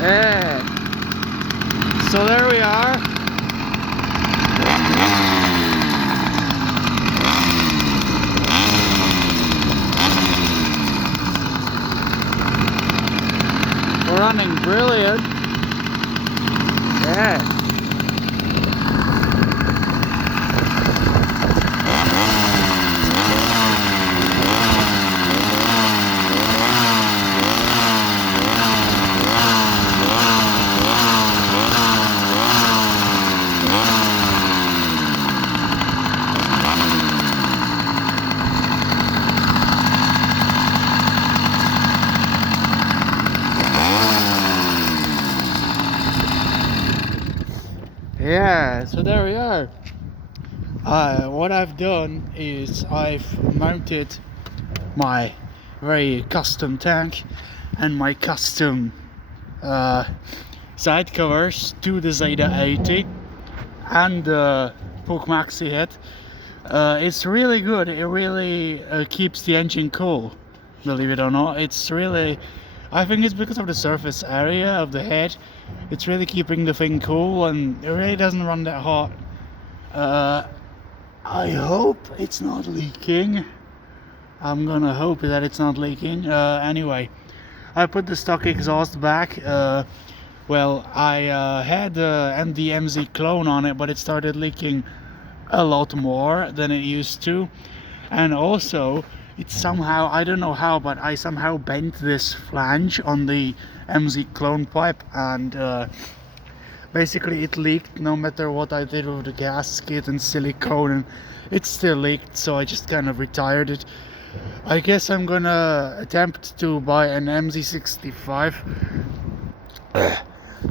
Yeah. So there we are. We're running brilliant. Yeah. Yeah, so there we are. What I've done is I've mounted my very custom tank and my custom side covers to the Zeta 80 and the Puch Maxi head. It's really good. It really keeps the engine cool, believe it or not. It's really, I think it's because of the surface area of the head. It's really keeping the thing cool, and it really doesn't run that hot. I hope it's not leaking. I'm gonna hope that it's not leaking. Anyway, I put the stock exhaust back. Well, I had the MDMZ clone on it, but it started leaking a lot more than it used to. And also, it's somehow, I don't know how, but I somehow bent this flange on the MZ clone pipe, and basically it leaked no matter what I did with the gasket and silicone, and it still leaked, so I just kind of retired it. I guess I'm gonna attempt to buy an MZ65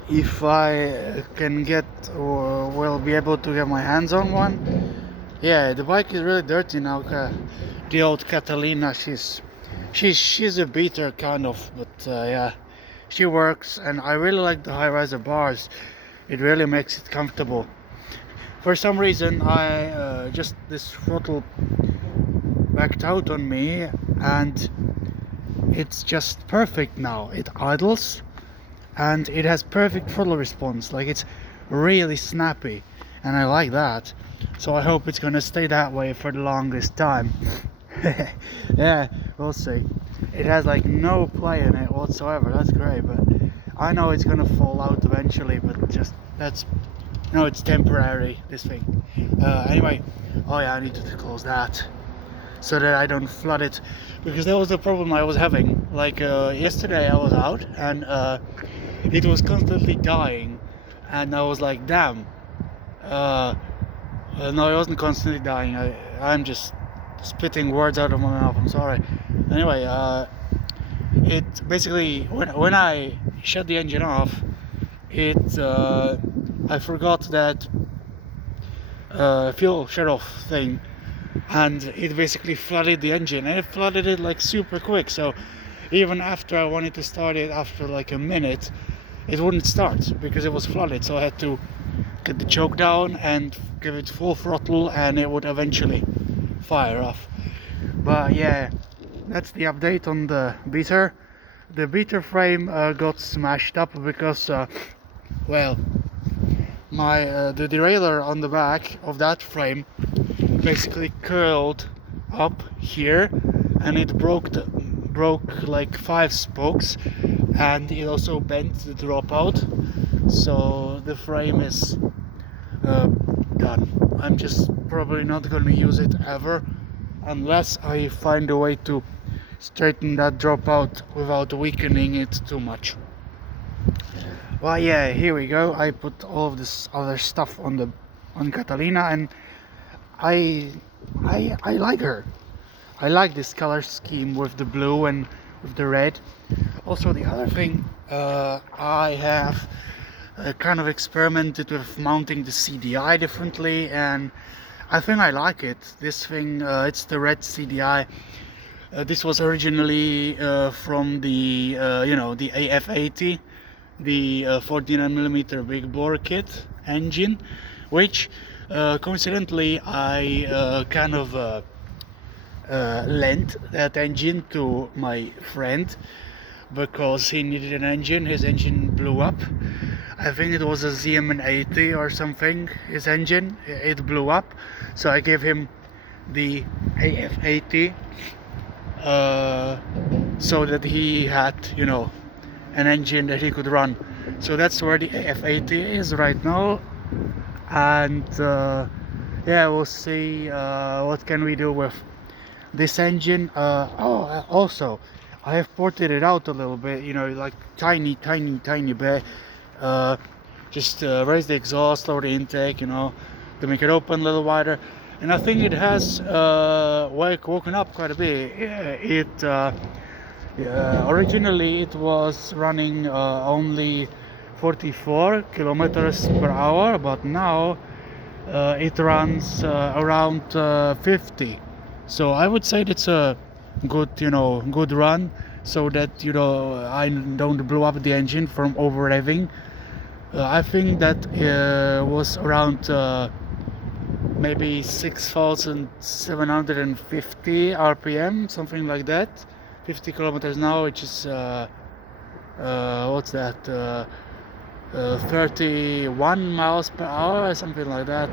if I can get, or will be able to get my hands on one. Yeah, the bike is really dirty now. The old Catalina, she's a beater kind of, but yeah, she works, and I really like the high riser bars. It really makes it comfortable. For some reason, I just this throttle backed out on me, and it's just perfect now. It idles, and it has perfect throttle response. Like, it's really snappy, and I like that. So I hope it's gonna stay that way for the longest time. Yeah, we'll see. It has like no play in it whatsoever. That's great, but I know it's gonna fall out eventually. But just that's, no, it's temporary, this thing. Anyway, oh yeah, I need to close that so that I don't flood it, because that was the problem I was having. Like yesterday I was out, and it was constantly dying, and I was like, damn. No, it wasn't constantly dying. I'm just spitting words out of my mouth. I'm sorry. Anyway, it basically, when I shut the engine off, I forgot that fuel shut off thing, and it basically flooded the engine, and it flooded it like super quick. So even after I wanted to start it, after like a minute, it wouldn't start because it was flooded. So I had to get the choke down and give it full throttle, and it would eventually fire off. But yeah, that's the update on the beater. The beater frame got smashed up because well, the derailleur on the back of that frame basically curled up here, and it broke like 5 spokes, and it also bent the dropout. So the frame is done. I'm just probably not going to use it ever, unless I find a way to straighten that dropout without weakening it too much. Well, yeah, here we go. I put all of this other stuff on Catalina, and I like her. I like this color scheme with the blue and with the red. Also, the other thing, I have kind of experimented with mounting the CDI differently, and I think I like it. This thing, it's the red CDI. This was originally from the the AF80, the 49mm big bore kit engine, which coincidentally I kind of lent that engine to my friend because he needed an engine. His engine blew up. I think it was a ZM80 or something. His engine, it blew up. So I gave him the AF80, so that he had, an engine that he could run. So that's where the AF80 is right now, and yeah, we'll see what can we do with this engine. Also, I have ported it out a little bit, like tiny bit. Uh, just raise the exhaust, lower the intake, to make it open a little wider. And I think it has woken up quite a bit. Originally it was running only 44 kilometers per hour, but now it runs around 50. So I would say that's a good run, so that I don't blow up the engine from over revving. I think that was around maybe 6,750 RPM, something like that. 50 kilometers now, which is what's that? 31 miles per hour, something like that.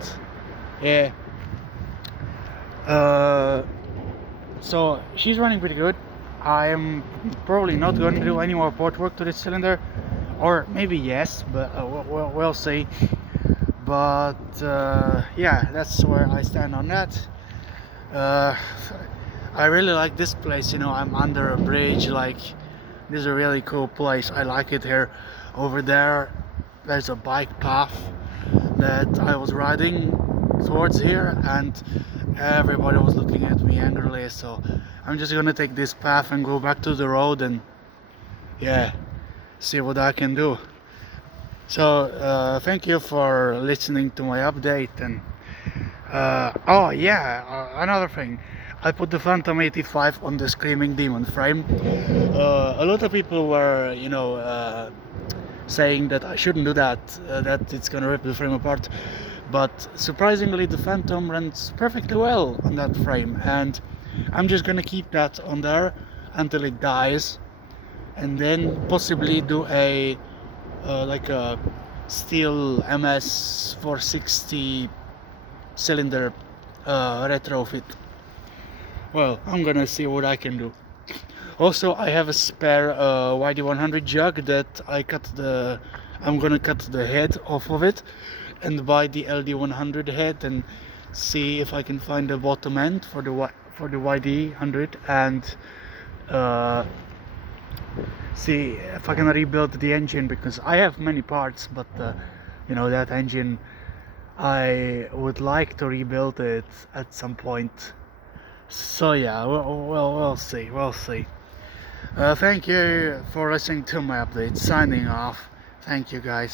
Yeah. So she's running pretty good. I am probably not going to do any more port work to this cylinder, or maybe yes, but we'll see. But yeah, that's where I stand on that. I really like this place. I'm under a bridge. Like, this is a really cool place. I like it here. Over there's a bike path that I was riding towards here, and everybody was looking at me angrily. So I'm just gonna take this path and go back to the road and yeah, see what I can do. So thank you for listening to my update. And oh yeah, another thing, I put the Phantom 85 on the Screaming Demon frame. A lot of people were saying that I shouldn't do that, that it's gonna rip the frame apart, but surprisingly the Phantom runs perfectly well on that frame, and I'm just gonna keep that on there until it dies, and then possibly do a like a steel MS 460 cylinder retrofit. Well, I'm gonna see what I can do. Also, I have a spare YD100 jug that I'm gonna cut the head off of it and buy the LD100 head and see if I can find the bottom end for the YD100 and see if I can rebuild the engine, because I have many parts, but that engine, I would like to rebuild it at some point. So yeah, we'll see. Thank you for listening to my update. Signing off. Thank you, guys.